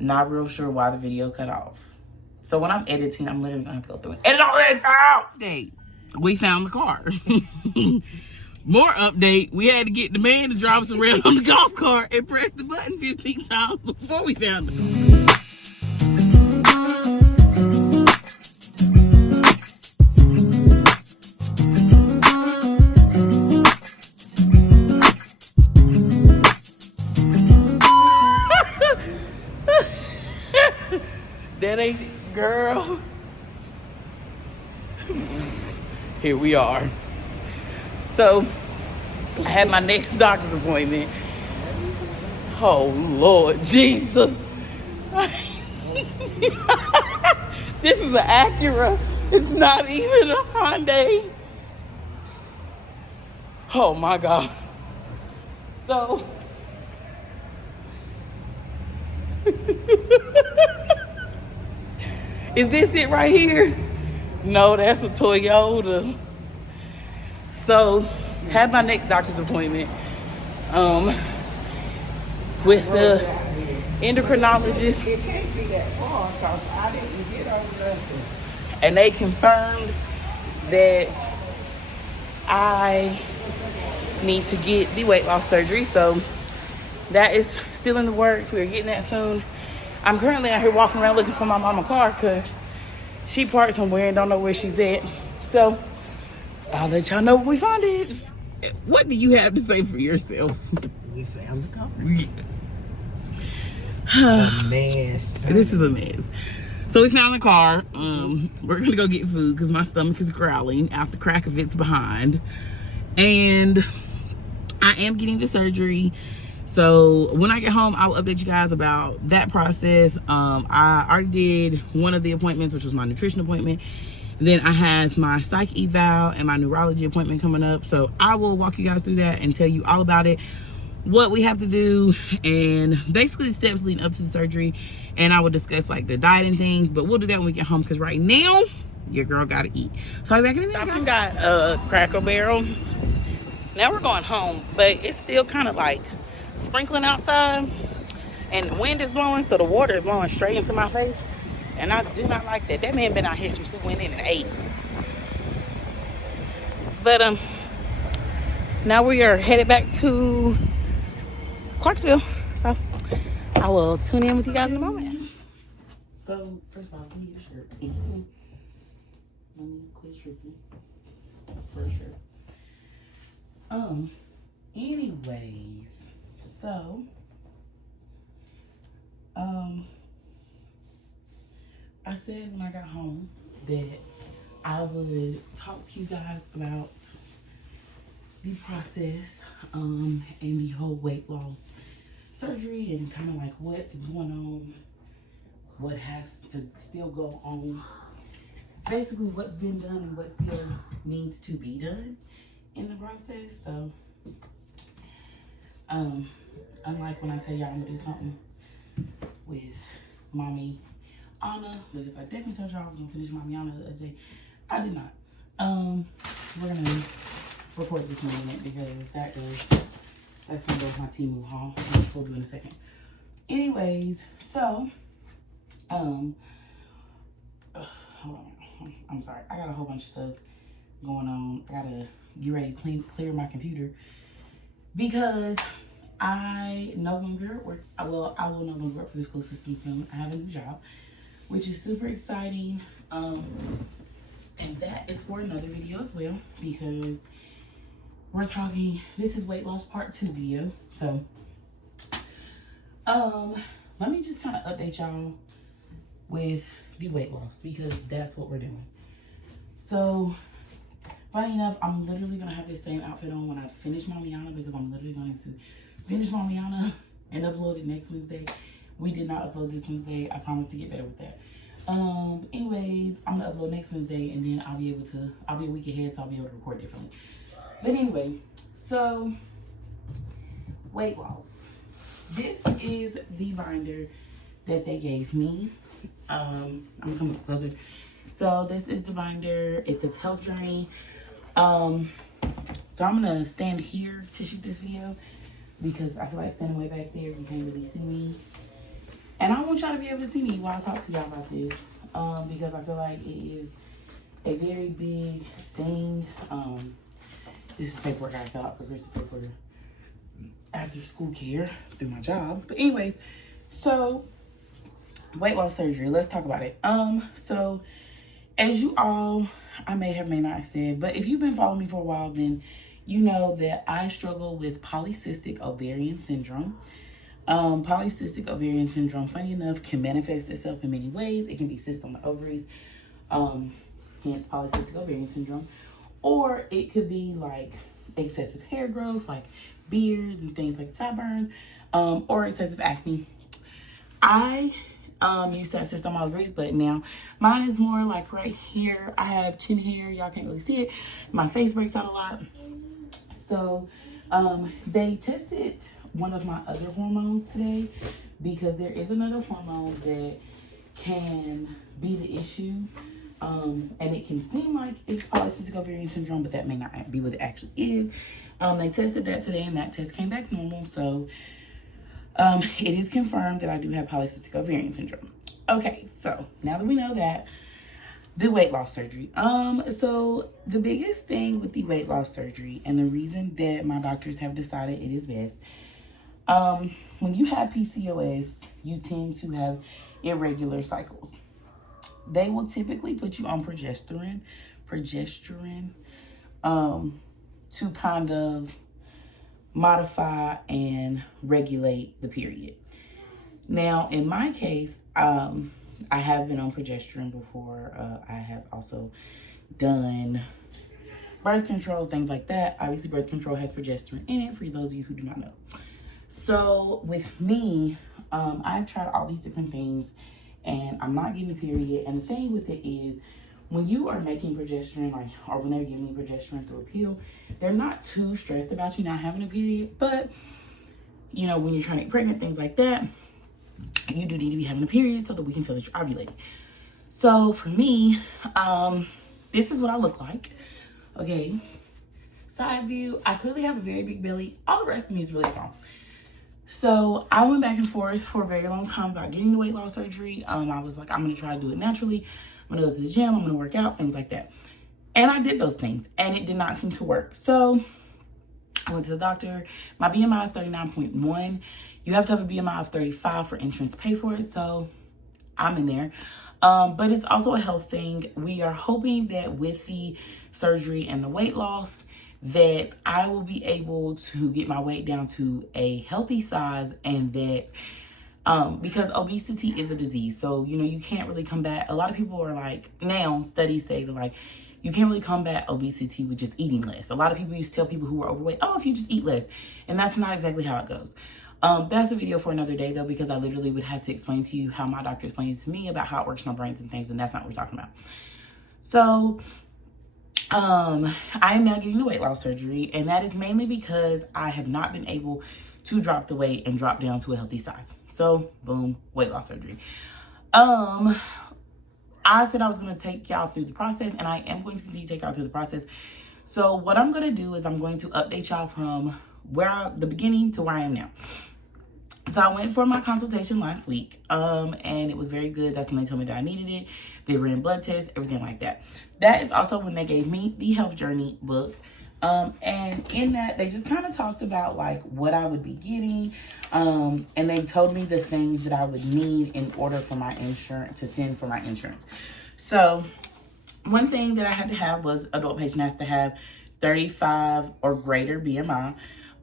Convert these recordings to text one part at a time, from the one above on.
Not real sure why the video cut off. So when I'm editing, I'm literally gonna have to go through and edit all this out. Today, we found the car. More update. We had to get the man to drive us around on the golf cart and press the button 15 times before we found the car. That ain't, girl. Here we are. So, I had my next doctor's appointment. Oh, Lord Jesus. This is an Acura. It's not even a Hyundai. Oh, my God. So... Is this it right here? No, that's a Toyota. So, had my next doctor's appointment with the endocrinologist. It can't be that far because I didn't get over there. And they confirmed that I need to get the weight loss surgery. So, that is still in the works. We're getting that soon. I'm currently out here walking around looking for my mama's car because she parked somewhere and don't know where she's at. So, I'll let y'all know when we find it. What do you have to say for yourself? We found the car. A mess. This is a mess. So we found the car. We're gonna go get food because my stomach is growling out the crack of its behind. And I am getting the surgery. So when I get home, I will update you guys about that process. I already did one of the appointments, which was my nutrition appointment. Then I have my psych eval and my neurology appointment coming up. So I will walk you guys through that and tell you all about it, what we have to do, and basically the steps leading up to the surgery. And I will discuss like the diet and things, but we'll do that when we get home because right now, your girl gotta eat. So I'll be back in a minute. Stopped and got a Cracker Barrel. Now we're going home, but it's still kind of like sprinkling outside and the wind is blowing, so the water is blowing straight into my face, and I do not like that. That man been out here since we went in at 8. But now we are headed back to Clarksville, so I will tune in with you guys in a moment. So first of all, let me get a shirt. Let me quit tripping for a shirt. Anyways, so I said when I got home that I would talk to you guys about the process and the whole weight loss surgery and kind of like what is going on, what has to still go on, basically what's been done and what still needs to be done in the process. So unlike when I tell y'all I'm gonna do something with Mommy Anna, because I definitely told y'all I was gonna finish Mommy Anna the other day, I did not. We're gonna record this in a minute because that's gonna go with my Temu haul, which we'll do in a second. Anyways, so hold on, I'm sorry, I got a whole bunch of stuff going on. I gotta get ready to clear my computer because I no longer work. I will no longer work for the school system soon. I have a new job, which is super exciting. And that is for another video as well because we're talking. This is weight loss part 2 video. So, let me just kind of update y'all with the weight loss because that's what we're doing. So, funny enough, I'm literally gonna have this same outfit on when I finish Mamiana because I'm literally going to finish Mamiana and upload it next Wednesday. We did not upload this Wednesday. I promise to get better with that. Anyways, I'm gonna upload next Wednesday and then I'll be a week ahead, so I'll be able to record differently. But anyway, so weight loss. This is the binder that they gave me. I'm gonna come up closer. So this is the binder. It says Health Journey. So I'm gonna stand here to shoot this video because I feel like standing way back there, you can't really see me. And I want y'all to be able to see me while I talk to y'all about this, because I feel like it is a very big thing. This is paperwork I fill out for Christopher for after school care through my job. But anyways, so weight loss surgery. Let's talk about it. So as you all, I may not have said, but if you've been following me for a while, then you know that I struggle with polycystic ovarian syndrome. Polycystic ovarian syndrome, funny enough, can manifest itself in many ways. It can be cysts on the ovaries, hence polycystic ovarian syndrome, or it could be like excessive hair growth, like beards and things like sideburns, or excessive acne. I used to have cysts on my ovaries, but now mine is more like right here. I have chin hair. Y'all can't really see it. My face breaks out a lot. So they tested one of my other hormones today, because there is another hormone that can be the issue. And it can seem like it's polycystic ovarian syndrome, but that may not be what it actually is. They tested that today, and that test came back normal. So it is confirmed that I do have polycystic ovarian syndrome. Okay, so now that we know that, the weight loss surgery. So the biggest thing with the weight loss surgery, and the reason that my doctors have decided it is best, when you have PCOS, you tend to have irregular cycles. They will typically put you on progesterone, to kind of modify and regulate the period. Now, in my case, I have been on progesterone before. I have also done birth control, things like that. Obviously, birth control has progesterone in it, for those of you who do not know. So with me, I've tried all these different things, and I'm not getting a period. And the thing with it is, when you are making progesterone, or when they're giving you progesterone through a pill, they're not too stressed about you not having a period. But, you know, when you're trying to get pregnant, things like that, you do need to be having a period so that we can tell that you're ovulating. So for me, this is what I look like. Okay. Side view. I clearly have a very big belly. All the rest of me is really small. So I went back and forth for a very long time about getting the weight loss surgery. I was like, I'm going to try to do it naturally. I'm going to go to the gym. I'm going to work out, things like that. And I did those things, and it did not seem to work. So I went to the doctor. My BMI is 39.1. You have to have a BMI of 35 for insurance to pay for it. So I'm in there. But it's also a health thing. We are hoping that with the surgery and the weight loss, that I will be able to get my weight down to a healthy size, and that because obesity is a disease. So, you know, you can't really combat. A lot of people are like, now studies say that like, you can't really combat obesity with just eating less. A lot of people used to tell people who are overweight, oh, if you just eat less. And that's not exactly how it goes. That's a video for another day though, because I literally would have to explain to you how my doctor explained to me about how it works in our brains and things. And that's not what we're talking about. So, I am now getting the weight loss surgery, and that is mainly because I have not been able to drop the weight and drop down to a healthy size. So boom, weight loss surgery. I said I was going to take y'all through the process, and I am going to continue to take y'all through the process. So what I'm going to do is I'm going to update y'all from the beginning to where I am now. So I went for my consultation last week, and it was very good. That's when they told me that I needed it. They ran blood tests, everything like that. That is also when they gave me the Health Journey book. And in that, they just kind of talked about like what I would be getting. And they told me the things that I would need in order for my insurance, to send for my insurance. So one thing that I had to have was adult patient has to have 35 or greater BMI.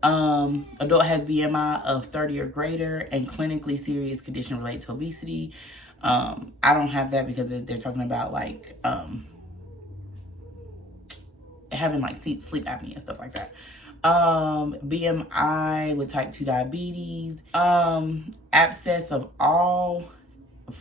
Adult has BMI of 30 or greater, and clinically serious condition related to obesity. I don't have that because they're talking about like having like sleep apnea and stuff like that. BMI with type 2 diabetes, abscess of all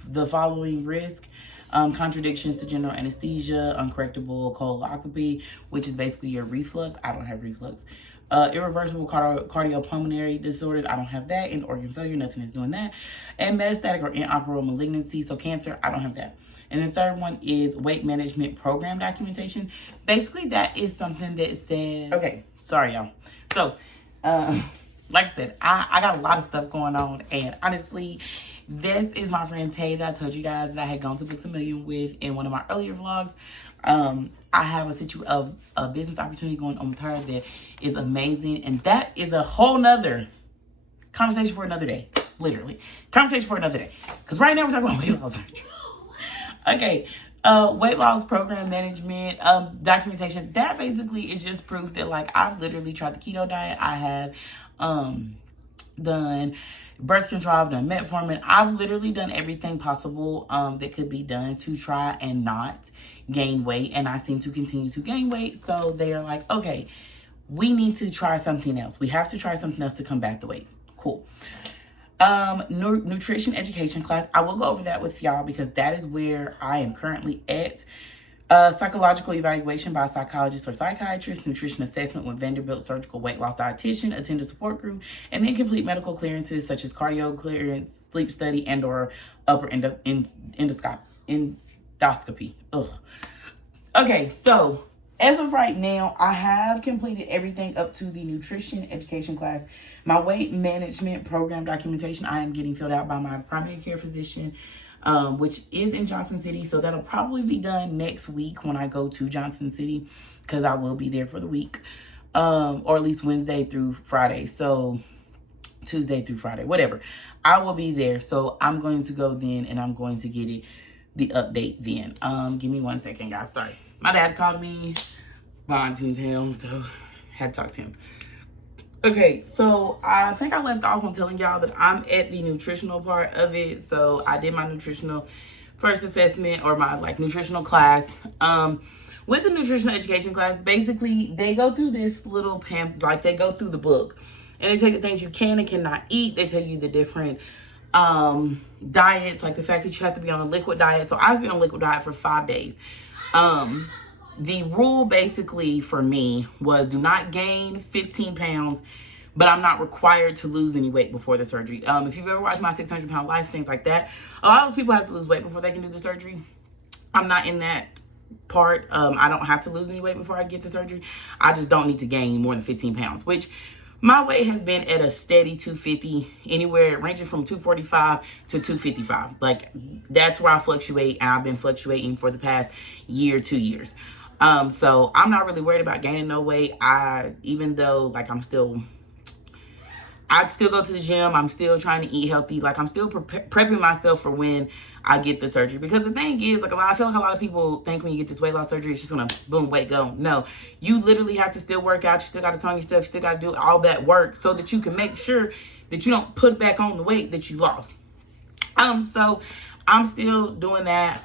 the following risk, contradictions to general anesthesia, uncorrectable colonopathy, which is basically your reflux. I don't have reflux. Irreversible cardiopulmonary disorders. I don't have that. And organ failure, nothing is doing that. And metastatic or inoperable malignancy, so cancer, I don't have that. And the third one is weight management program documentation. Basically, that is something that says, okay, sorry, y'all. So, like I said, I got a lot of stuff going on. And honestly, This is my friend Tay that I told you guys that I had gone to Books A Million with in one of my earlier vlogs. I have a business opportunity going on with her that is amazing, and that is a whole nother conversation for another day. Literally, conversation for another day. Because right now we're talking about weight loss surgery. Okay, weight loss program management, documentation. That basically is just proof that, like, I've literally tried the keto diet. I have done birth control, I've done metformin. I've literally done everything possible that could be done to try and not gain weight, and I seem to continue to gain weight. So they are like, okay, we need to try something else. We have to try something else to combat the weight. Cool. Nutrition education class. I will go over that with y'all because that is where I am currently at. Psychological evaluation by a psychologist or psychiatrist, nutrition assessment with Vanderbilt surgical weight loss dietitian, attend a support group, and then complete medical clearances such as cardio clearance, sleep study, and or upper endoscopy. Ugh. Okay, so as of right now, I have completed everything up to the nutrition education class. My weight management program documentation, I am getting filled out by my primary care physician, which is in Johnson City. So that'll probably be done next week when I go to Johnson City, because I will be there for the week, or at least Wednesday through Friday. So Tuesday through Friday, whatever. I will be there. So I'm going to go then, and I'm going to get the update then. Give me 1 second, guys. Sorry. My dad called me while in town, so had to talk to him. Okay, so I think I left off on telling y'all that I'm at the nutritional part of it. So I did my nutritional first assessment, or my nutritional class. With the nutritional education class, basically they go through this little they go through the book, and they tell you the things you can and cannot eat. They tell you the different diets, like the fact that you have to be on a liquid diet. So I've been on a liquid diet for 5 days. The rule basically for me was do not gain 15 pounds, but I'm not required to lose any weight before the surgery. If you've ever watched my 600-pound life, things like that, a lot of those people have to lose weight before they can do the surgery. I'm not in that part. I don't have to lose any weight before I get the surgery. I just don't need to gain more than 15 pounds, which my weight has been at a steady 250, anywhere ranging from 245 to 255. Like, that's where I fluctuate, and I've been fluctuating for the past year, 2 years. So I'm not really worried about gaining no weight. Even though I still go to the gym. I'm still trying to eat healthy. Like, I'm still prepping myself for when I get the surgery. Because the thing is, I feel like a lot of people think when you get this weight loss surgery, it's just going to boom, weight go. No, you literally have to still work out. You still got to tone yourself. You still got to do all that work so that you can make sure that you don't put back on the weight that you lost. So I'm still doing that.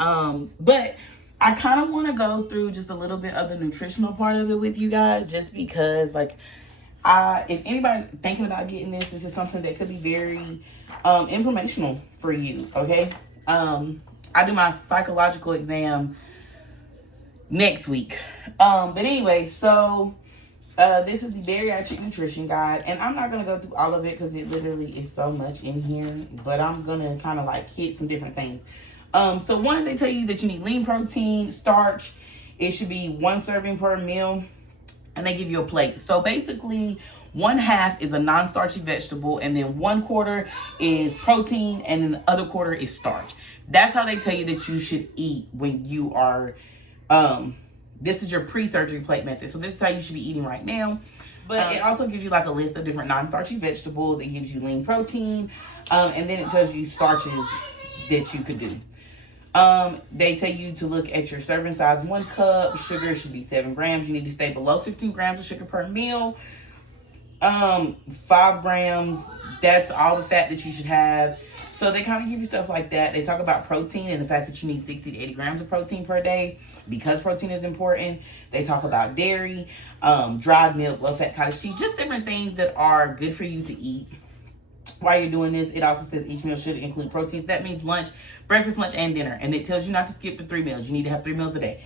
But I kind of want to go through just a little bit of the nutritional part of it with you guys, just because, if anybody's thinking about getting this is something that could be very informational for you, okay? I do my psychological exam next week. But anyway, so this is the bariatric nutrition guide, and I'm not going to go through all of it because it literally is so much in here, but I'm going to kind of hit some different things. So one, they tell you that you need lean protein, starch. It should be 1 serving per meal, and they give you a plate. So basically, 1/2 is a non-starchy vegetable, and then 1/4 is protein, and then the other 1/4 is starch. That's how they tell you that you should eat when you are, this is your pre-surgery plate method. So this is how you should be eating right now. But it also gives you a list of different non-starchy vegetables. It gives you lean protein, and then it tells you starches that you could do. They tell you to look at your serving size. 1 cup, sugar should be 7 grams. You need to stay below 15 grams of sugar per meal. 5 grams, that's all the fat that you should have. So they kind of give you stuff like that. They talk about protein and the fact that you need 60 to 80 grams of protein per day because protein is important. They talk about dairy, dried milk, low-fat cottage cheese, just different things that are good for you to eat. While you're doing this, it also says each meal should include proteins. That means lunch, breakfast, lunch, and dinner. And it tells you not to skip the 3 meals. You need to have 3 meals a day.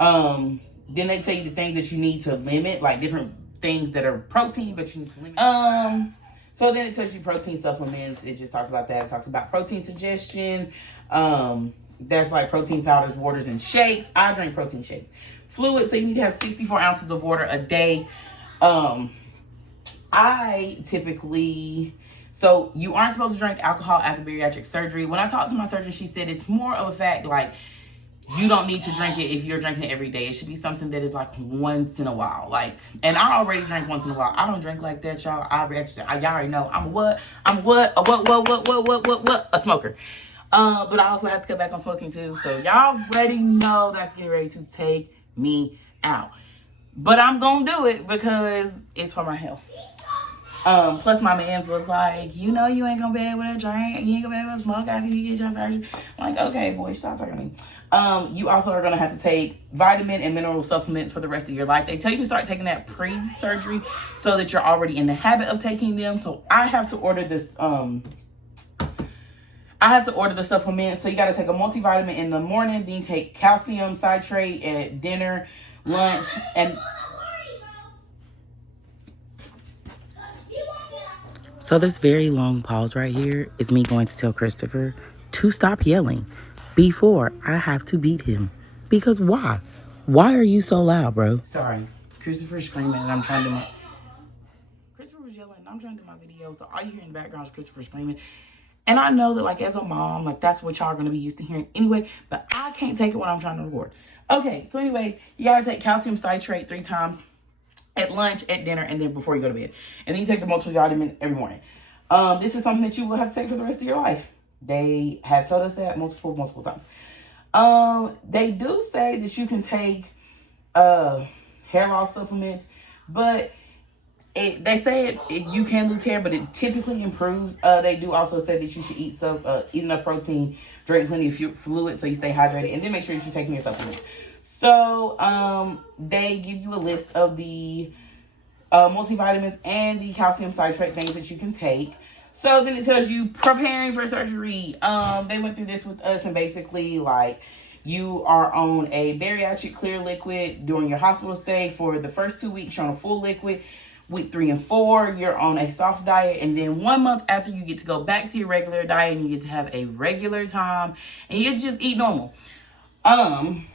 Then they tell you the things that you need to limit, like different things that are protein, but you need to limit. So then it tells you protein supplements. It just talks about that. It talks about protein suggestions. That's like protein powders, waters, and shakes. I drink protein shakes. Fluid, so you need to have 64 ounces of water a day. I typically So you aren't supposed to drink alcohol after bariatric surgery. When I talked to my surgeon, she said it's more of a fact like you don't need to drink it if you're drinking it every day. It should be something that is like once in a while. Like, and I already drink once in a while. I don't drink like that, y'all. Y'all already know I'm a what? I'm a what? A what? A smoker. But I also have to cut back on smoking too. So y'all already know that's getting ready to take me out. But I'm gonna do it because it's for my health. Plus my mans was like, you know, you ain't gonna be able to drink, you ain't gonna be able to smoke after you get your surgery. I'm like, okay, boy, stop talking to me. You also are gonna have to take vitamin and mineral supplements for the rest of your life. They tell you to start taking that pre-surgery so that you're already in the habit of taking them. So I have to order this, the supplements. So you gotta take a multivitamin in the morning, then take calcium citrate at dinner, lunch, and so this very long pause right here is me going to tell Christopher to stop yelling before I have to beat him. Because why? Why are you so loud, bro? Sorry. Christopher's screaming and I'm trying to do my... Christopher was yelling and I'm trying to do my video. So all you hear in the background is Christopher screaming. And I know that, like, as a mom, like, that's what y'all are going to be used to hearing anyway. But I can't take it when I'm trying to record. Okay, so anyway, you got to take calcium citrate 3 times. At lunch, at dinner, and then before you go to bed. And then you take the multivitamin every morning. This is something that you will have to take for the rest of your life. They have told us that multiple times. They do say that you can take hair loss supplements, but they say you can lose hair, but it typically improves. They do also say that you should eat enough protein, drink plenty of fluid so you stay hydrated, and then make sure that you're taking your supplements. So, they give you a list of the multivitamins and the calcium citrate things that you can take. So then it tells you preparing for surgery. They went through this with us, and basically, like, you are on a bariatric clear liquid during your hospital stay. For the first 2 weeks, you're on a full liquid. Week 3 and 4, you're on a soft diet. And then 1 month after, you get to go back to your regular diet, and you get to have a regular time, and you get to just eat normal. I'm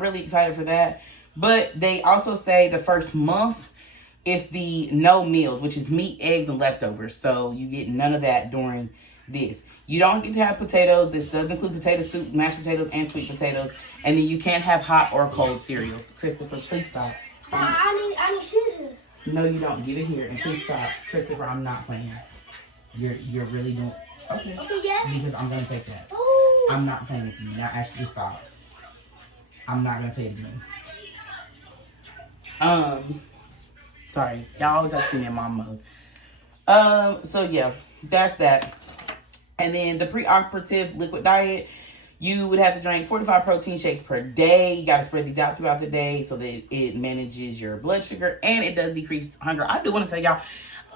really excited for that. But they also say the first month is the no meals, which is meat, eggs, and leftovers. So you get none of that during this. You don't get to have potatoes. This does include potato soup, mashed potatoes, and sweet potatoes. And then you can't have hot or cold cereals. Christopher, please stop. I need scissors. No, you don't. Get it here and please stop. Christopher, I'm not playing. You're really doing... Okay. Okay, yeah. Because I'm going to take that. Oh. I'm not playing with you. Now actually stop. I'm not gonna say it again. Sorry. Y'all always have to see me in mom mode. So yeah, that's that. And then the preoperative liquid diet, you would have to drink 45 protein shakes per day. You gotta spread these out throughout the day so that it manages your blood sugar and it does decrease hunger. I do want to tell y'all,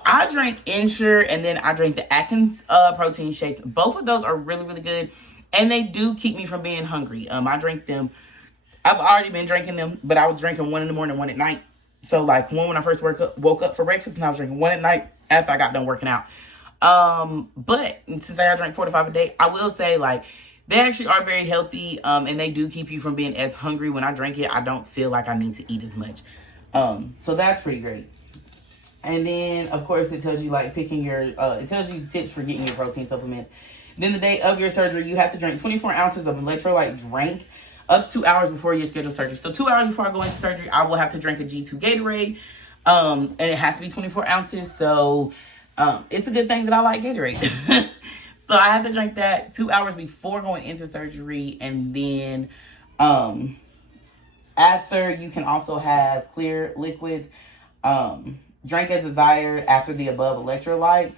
I drink Ensure and then I drink the Atkins protein shakes. Both of those are really, really good. And they do keep me from being hungry. I drink them. I've already been drinking them, but I was drinking 1 in the morning, 1 at night. So, like, one when I first woke up for breakfast, and I was drinking 1 at night after I got done working out. But since I drink 4 to 5 a day, I will say, like, they actually are very healthy, and they do keep you from being as hungry. When I drink it, I don't feel like I need to eat as much. So that's pretty great. And then, of course, it tells you, like, picking your, it tells you tips for getting your protein supplements. Then the day of your surgery, you have to drink 24 ounces of electrolyte drink up to 2 hours before your scheduled surgery. So 2 hours before I go into surgery, I will have to drink a G2 Gatorade. And it has to be 24 ounces. So it's a good thing that I like Gatorade. So I have to drink that 2 hours before going into surgery. And then after, you can also have clear liquids. Drink as desired after the above electrolyte.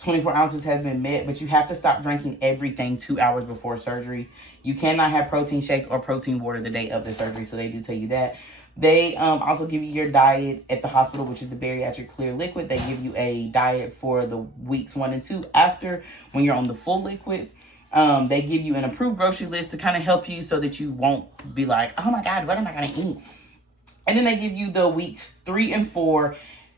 24 ounces has been met, but you have to stop drinking everything 2 hours before surgery. You cannot have protein shakes or protein water the day of the surgery, so they do tell you that. They also give you your diet at the hospital, which is the bariatric clear liquid. They give you a diet for the weeks 1 and 2 after when you're on the full liquids. They give you an approved grocery list to kind of help you so that you won't be like, oh my God, what am I going to eat? And then they give you the weeks 3 and 4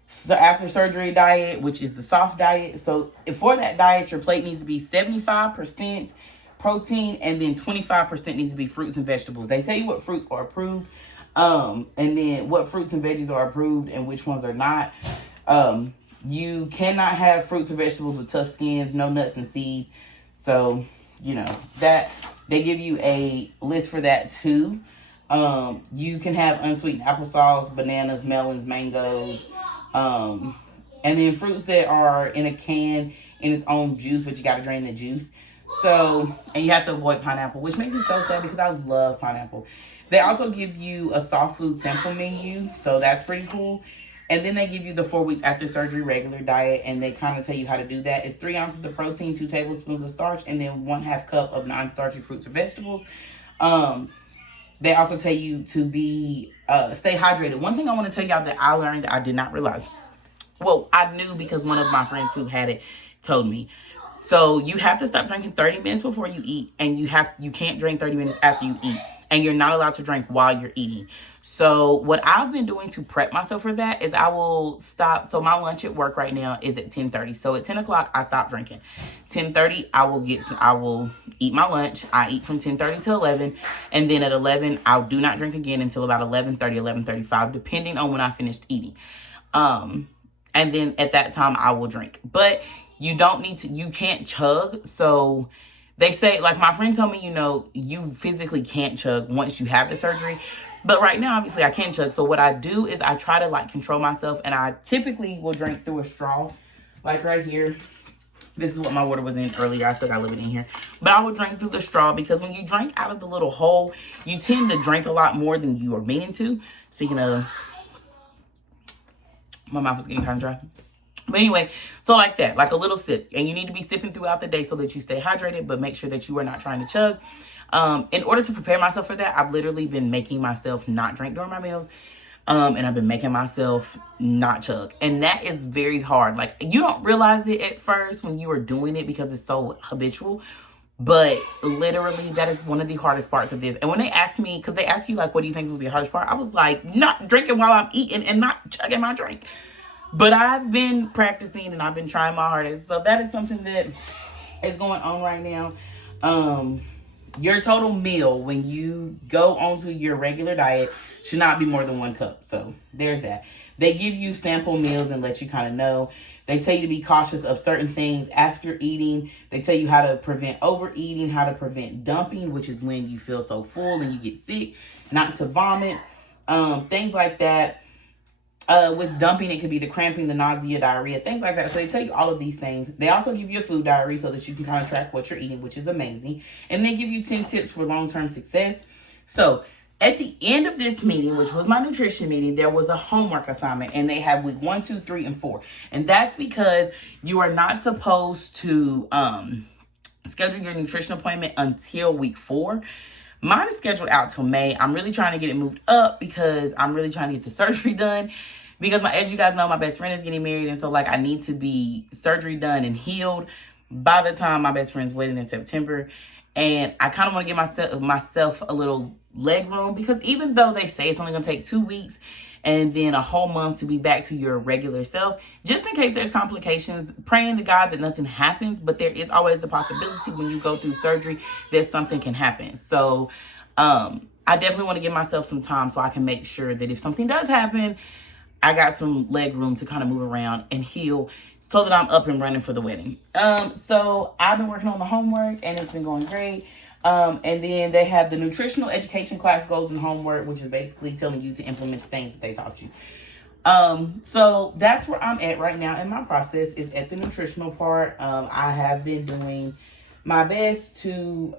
so after surgery diet, which is the soft diet. So for that diet, your plate needs to be 75% protein and then 25% needs to be fruits and vegetables. They tell you what fruits are approved, and then what fruits and veggies are approved and which ones are not. You cannot have fruits or vegetables with tough skins, no nuts and seeds. So, you know, that they give you a list for that too. You can have unsweetened applesauce, bananas, melons, mangoes, and then fruits that are in a can in its own juice, but you got to drain the juice. So, and you have to avoid pineapple, which makes me so sad because I love pineapple. They also give you a soft food sample menu, so that's pretty cool. And then they give you the 4 weeks after surgery regular diet, and they kind of tell you how to do that. It's 3 ounces of protein, 2 tablespoons of starch, and then 1/2 cup of non-starchy fruits or vegetables. They also tell you to be stay hydrated. One thing I want to tell y'all that I learned that I did not realize. Well, I knew because one of my friends who had it told me. So you have to stop drinking 30 minutes before you eat, and you can't drink 30 minutes after you eat, and you're not allowed to drink while you're eating. So what I've been doing to prep myself for that is I will stop. So my lunch at work right now is at 10:30. So at 10 o'clock, I stop drinking. 10:30, I will eat my lunch. I eat from 10:30 to 11. And then at 11, I do not drink again until about 11:30, 11:35, depending on when I finished eating. And then at that time, I will drink. But you can't chug. So they say, like my friend told me, you physically can't chug once you have the surgery. But right now, obviously, I can chug. So what I do is I try to control myself, and I typically will drink through a straw, like right here. This is what my water was in earlier. I still got a little bit in here. But I would drink through the straw because when you drink out of the little hole, you tend to drink a lot more than you are meaning to. Speaking of, my mouth is getting kind of dry. But anyway, so like that, like a little sip. And you need to be sipping throughout the day so that you stay hydrated, but make sure that you are not trying to chug. In order to prepare myself for that, I've literally been making myself not drink during my meals. And I've been making myself not chug. And that is very hard. Like, you don't realize it at first when you are doing it because it's so habitual. But literally, that is one of the hardest parts of this. And when they ask me, because they ask you, what do you think is the hardest part? I was like, not drinking while I'm eating and not chugging my drink. But I've been practicing and I've been trying my hardest. So that is something that is going on right now. Your total meal when you go onto your regular diet should not be more than 1 cup. So there's that. They give you sample meals and let you kind of know. They tell you to be cautious of certain things after eating. They tell you how to prevent overeating, how to prevent dumping, which is when you feel so full and you get sick, not to vomit, things like that. With dumping, it could be the cramping, the nausea, diarrhea, things like that. So they tell you all of these things. They also give you a food diary so that you can kind of track what you're eating, which is amazing. And they give you 10 tips for long-term success. So at the end of this meeting, which was my nutrition meeting, there was a homework assignment, and they have week 1, 2, 3, and 4. And that's because you are not supposed to schedule your nutrition appointment until week 4. Mine is scheduled out till May. I'm really trying to get it moved up because I'm really trying to get the surgery done. Because as you guys know, my best friend is getting married. And so I need to be surgery done and healed by the time my best friend's wedding in September. And I kind of want to give myself a little leg room, because even though they say it's only going to take 2 weeks and then a whole month to be back to your regular self, just in case there's complications, praying to God that nothing happens, but there is always the possibility when you go through surgery that something can happen. So I definitely want to give myself some time so I can make sure that if something does happen, I got some leg room to kind of move around and heal so that I'm up and running for the wedding. So I've been working on the homework and it's been going great. And then they have the nutritional education class goals and homework, which is basically telling you to implement the things that they taught you. So that's where I'm at right now in my process, is at the nutritional part. I have been doing my best to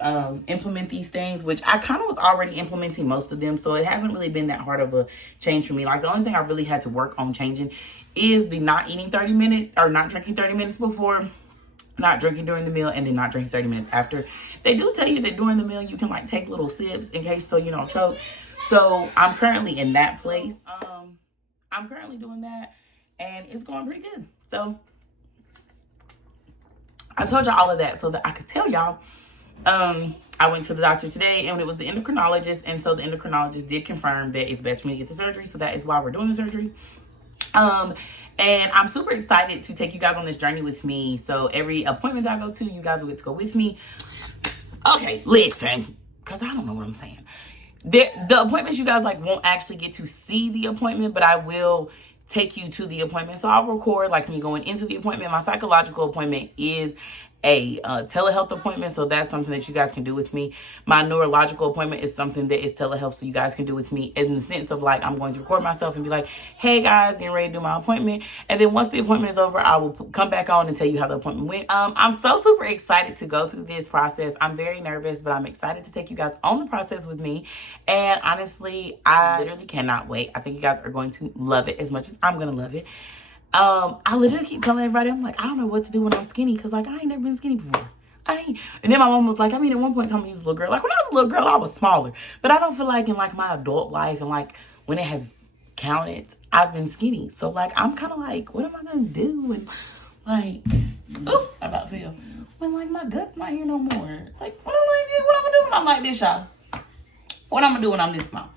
implement these things, which I kind of was already implementing most of them. So it hasn't really been that hard of a change for me. The only thing I really had to work on changing is the not eating 30 minutes or not drinking 30 minutes before, not drinking during the meal, and then not drinking 30 minutes after. They do tell you that during the meal, you can take little sips in case so you don't choke. So I'm currently in that place. I'm currently doing that and it's going pretty good. So I told y'all all of that so that I could tell y'all. I went to the doctor today and it was the endocrinologist. And so the endocrinologist did confirm that it's best for me to get the surgery. So that is why we're doing the surgery. And I'm super excited to take you guys on this journey with me. So every appointment that I go to, you guys will get to go with me. Okay, listen, because I don't know what I'm saying. The appointments, you guys won't actually get to see the appointment, but I will take you to the appointment. So I'll record like me going into the appointment. My psychological appointment is a telehealth appointment, so that's something that you guys can do with me. My neurological appointment is something that is telehealth, so you guys can do with me, in the sense of like I'm going to record myself and be like, hey guys, getting ready to do my appointment, and then once the appointment is over, I will come back on and tell you how the appointment went. I'm so super excited to go through this process. I'm very nervous, but I'm excited to take you guys on the process with me, and honestly, I literally cannot wait. I think you guys are going to love it as much as I'm gonna love it. I literally keep telling everybody, I'm like, I don't know what to do when I'm skinny, because like I ain't never been skinny before. And then my mom was like, I mean, at one point in time when you was a little girl, like when I was a little girl, I was smaller, but I don't feel like in like my adult life and like when it has counted, I've been skinny. So like I'm kind of like, what am I gonna do? And like, oh, I about feel when like my gut's not here no more. Like what I'm gonna do when I'm like this, y'all? What I'm gonna do when I'm this small?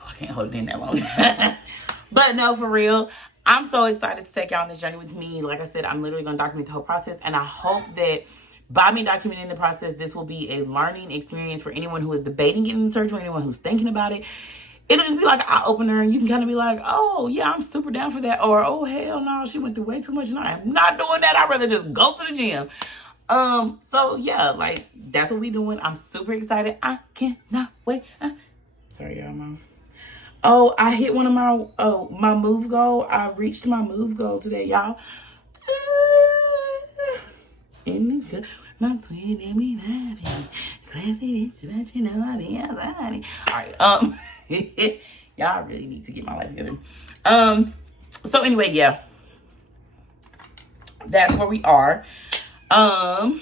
Oh, I can't hold it in that long. But no, for real, I'm so excited to take y'all on this journey with me. Like I said, I'm literally going to document the whole process. And I hope that by me documenting the process, this will be a learning experience for anyone who is debating getting the surgery, anyone who's thinking about it. It'll just be like an eye-opener, and you can kind of be like, oh, yeah, I'm super down for that. Or, oh, hell no, she went through way too much, and I am not doing that. I'd rather just go to the gym. So, yeah, like, that's what we doing. I'm super excited. I cannot wait. Sorry, y'all, Mom. Oh, I hit one of my move goal. I reached my move goal today, y'all. In the good, my twin and me vibing. Classy, but you know I be outside. All right, y'all really need to get my life together. So anyway, yeah, that's where we are. Bada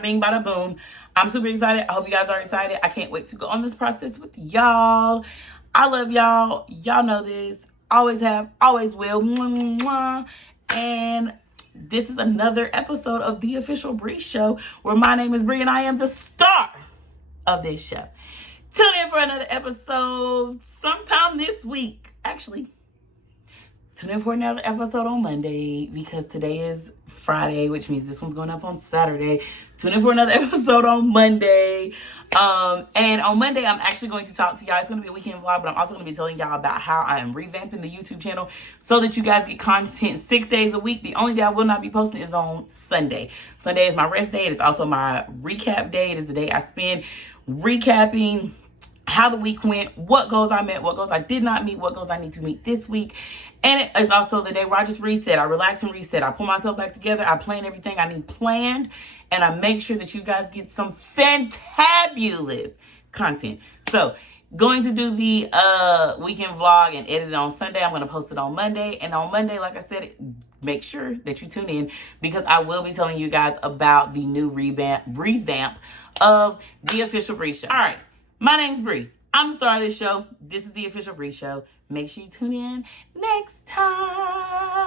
bing, bada boom. I'm super excited. I hope you guys are excited. I can't wait to go on this process with y'all. I love y'all. Y'all know this. Always have, always will. Mwah, mwah. And this is another episode of The Official Bree Show, where my name is Bree and I am the star of this show. Tune in for another episode sometime this week. Actually, tune in for another episode on Monday, because today is Friday, which means this one's going up on Saturday. Tune in for another episode on Monday. And on Monday, I'm actually going to talk to y'all. It's going to be a weekend vlog, but I'm also going to be telling y'all about how I am revamping the YouTube channel so that you guys get content 6 days a week. The only day I will not be posting is on Sunday. Sunday is my rest day. It is also my recap day. It is the day I spend recapping how the week went, what goals I met, what goals I did not meet, what goals I need to meet this week. And it is also the day where I just reset. I relax and reset. I pull myself back together. I plan everything I need planned. And I make sure that you guys get some fantabulous content. So, going to do the weekend vlog and edit it on Sunday. I'm going to post it on Monday. And on Monday, like I said, make sure that you tune in, because I will be telling you guys about the new revamp of The Official Bree Show. All right. My name's Bree. I'm the star of this show. This is The Official Bree Show. Make sure you tune in next time.